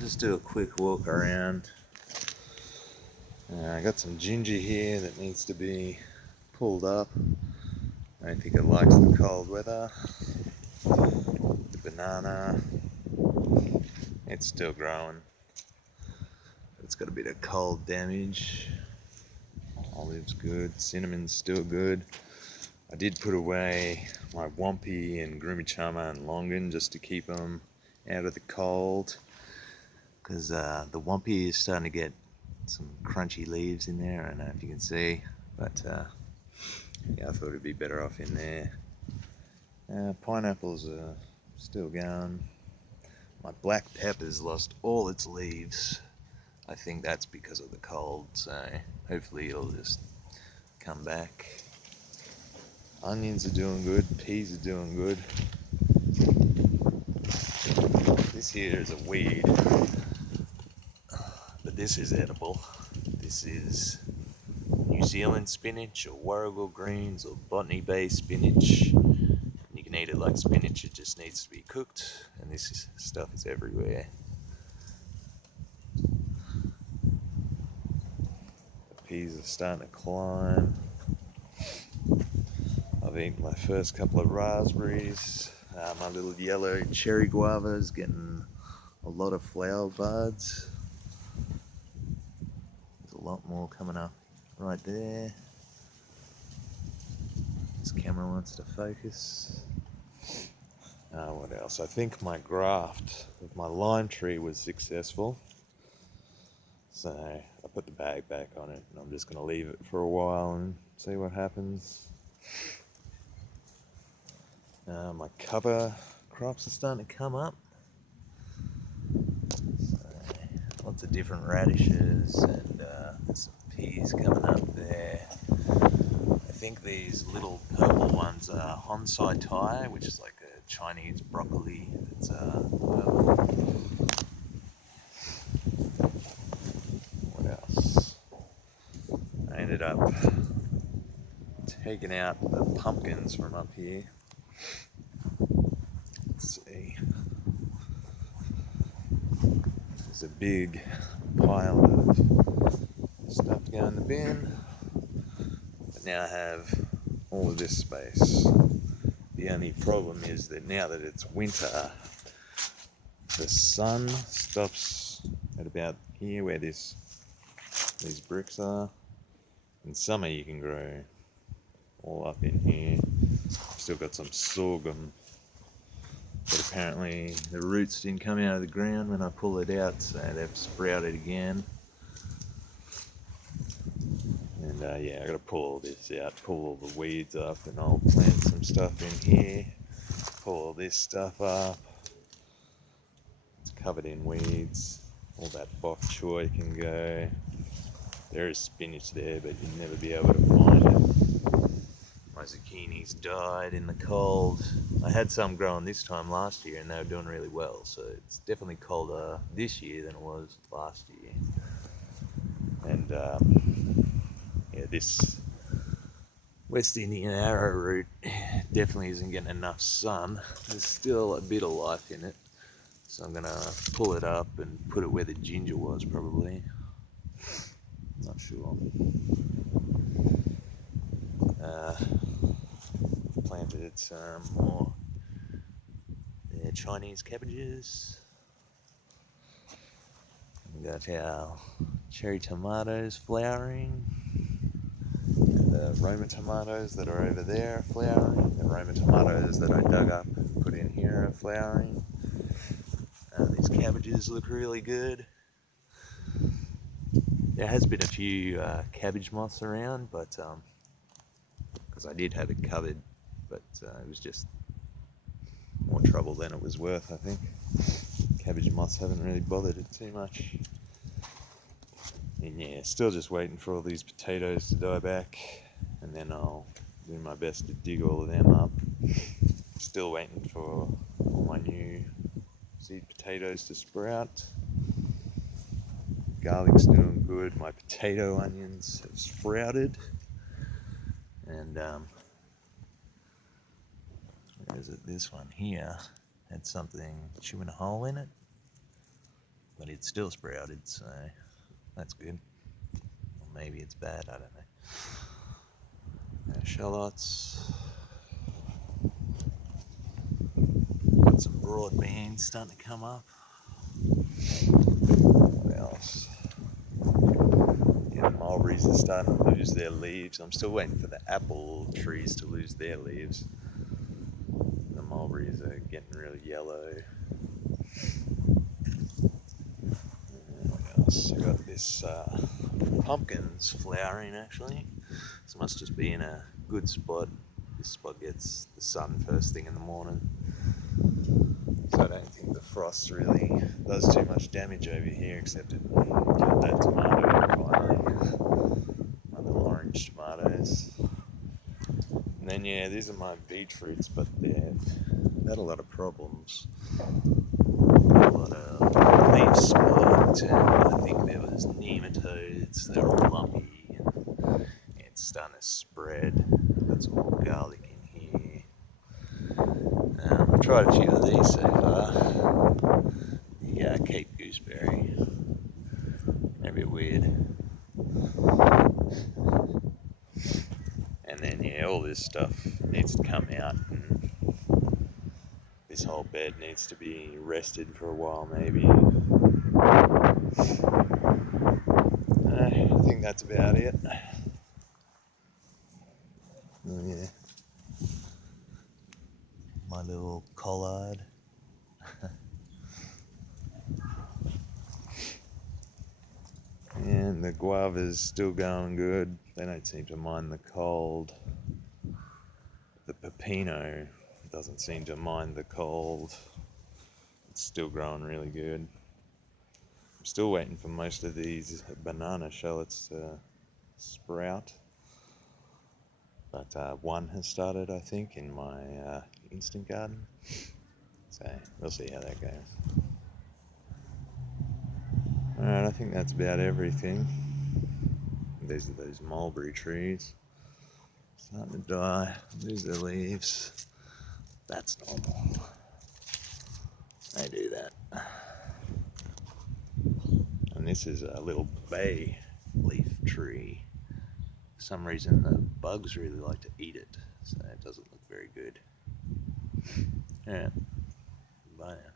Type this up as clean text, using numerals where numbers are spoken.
Just do a quick walk around. I got some ginger here that needs to be pulled up. I don't think it likes the cold weather. The banana, it's still growing. It's got a bit of cold damage. Olive's good, cinnamon's still good. I did put away my Wampy and Grumichama and Longan just to keep them out of the cold, because the Wampy is starting to get some crunchy leaves in there. I don't know if you can see, but yeah, I thought it'd be better off in there. Pineapples are still going. My black pepper's lost all its leaves. I think that's because of the cold, so hopefully it'll just come back. Onions are doing good, peas are doing good. This here is a weed, but this is edible. This is New Zealand spinach or Warrigal greens or Botany Bay spinach. You can eat it like spinach, it just needs to be cooked, and stuff is everywhere. The peas are starting to climb. I've eaten my first couple of raspberries. My little yellow cherry guava is getting a lot of flower buds. There's a lot more coming up right there. This camera wants to focus. What else? I think my graft of my lime tree was successful. So I put the bag back on it, and I'm just going to leave it for a while and see what happens. My cover crops are starting to come up. So, lots of different radishes, and there's some peas coming up there. I think these little purple ones are Honsai Tai, which is like a Chinese broccoli. It's what else? I ended up taking out the pumpkins from up here. Let's see. There's a big pile of stuff to go in the bin. But now I have all of this space. The only problem is that now that it's winter, the sun stops at about here where these bricks are. In summer you can grow all up in here. Still got some sorghum, but apparently the roots didn't come out of the ground when I pull it out, so they've sprouted again. And yeah, I gotta pull all this out, pull all the weeds up, and I'll plant some stuff in here. Pull all this stuff up. It's covered in weeds. All that bok choy can go. There is spinach there, but you'd never be able to find it. My zucchinis died in the cold. I had some growing this time last year, and they were doing really well, so it's definitely colder this year than it was last year. And yeah, this West Indian arrowroot definitely isn't getting enough sun. There's still a bit of life in it, so I'm gonna pull it up and put it where the ginger was, probably. Not sure. Planted some more Chinese cabbages. We got our cherry tomatoes flowering. The Roma tomatoes that are over there are flowering. The Roma tomatoes that I dug up and put in here are flowering. These cabbages look really good. There has been a few cabbage moths around, but because I did have it covered, but it was just more trouble than it was worth, I think. Cabbage moths haven't really bothered it too much. And yeah, still just waiting for all these potatoes to die back, and then I'll do my best to dig all of them up. Still waiting for all my new seed potatoes to sprout. Garlic's doing good. My potato onions have sprouted. And where is it? This one here had something chewing a hole in it. but it's still sprouted, so that's good. Or maybe it's bad, I don't know. Shallots. Got some broad beans starting to come up. What else? Yeah, the mulberries are starting to lose their leaves. I'm still waiting for the apple trees to lose their leaves. The mulberries are getting really yellow. What else? I got this pumpkins flowering actually. This must just be in a good spot. This spot gets the sun first thing in the morning. So I don't think the frost really does too much damage over here, except it killed that tomato finally. My little orange tomatoes. And then yeah, these are my beetroots, but they've had a lot of problems. A lot of leaf spot, and I think there was nematodes. They're all lumpy, and it's starting to spread. Got some more garlic in here. I've tried a few of these so far. The Cape gooseberry. They're a bit weird. And then yeah, all this stuff needs to come out, and this whole bed needs to be rested for a while maybe. I think that's about it. Oh yeah, my little collard. And the guava's still going good. They don't seem to mind the cold. The pepino doesn't seem to mind the cold. It's still growing really good. I'm still waiting for most of these banana shallots to sprout. But one has started, I think, in my instant garden. So we'll see how that goes. Alright, I think that's about everything. These are those mulberry trees. Starting to die, lose their leaves. That's normal. They do that. And this is a little bay leaf tree. For some reason the bugs really like to eat it, so it doesn't look very good. Yeah, bye now.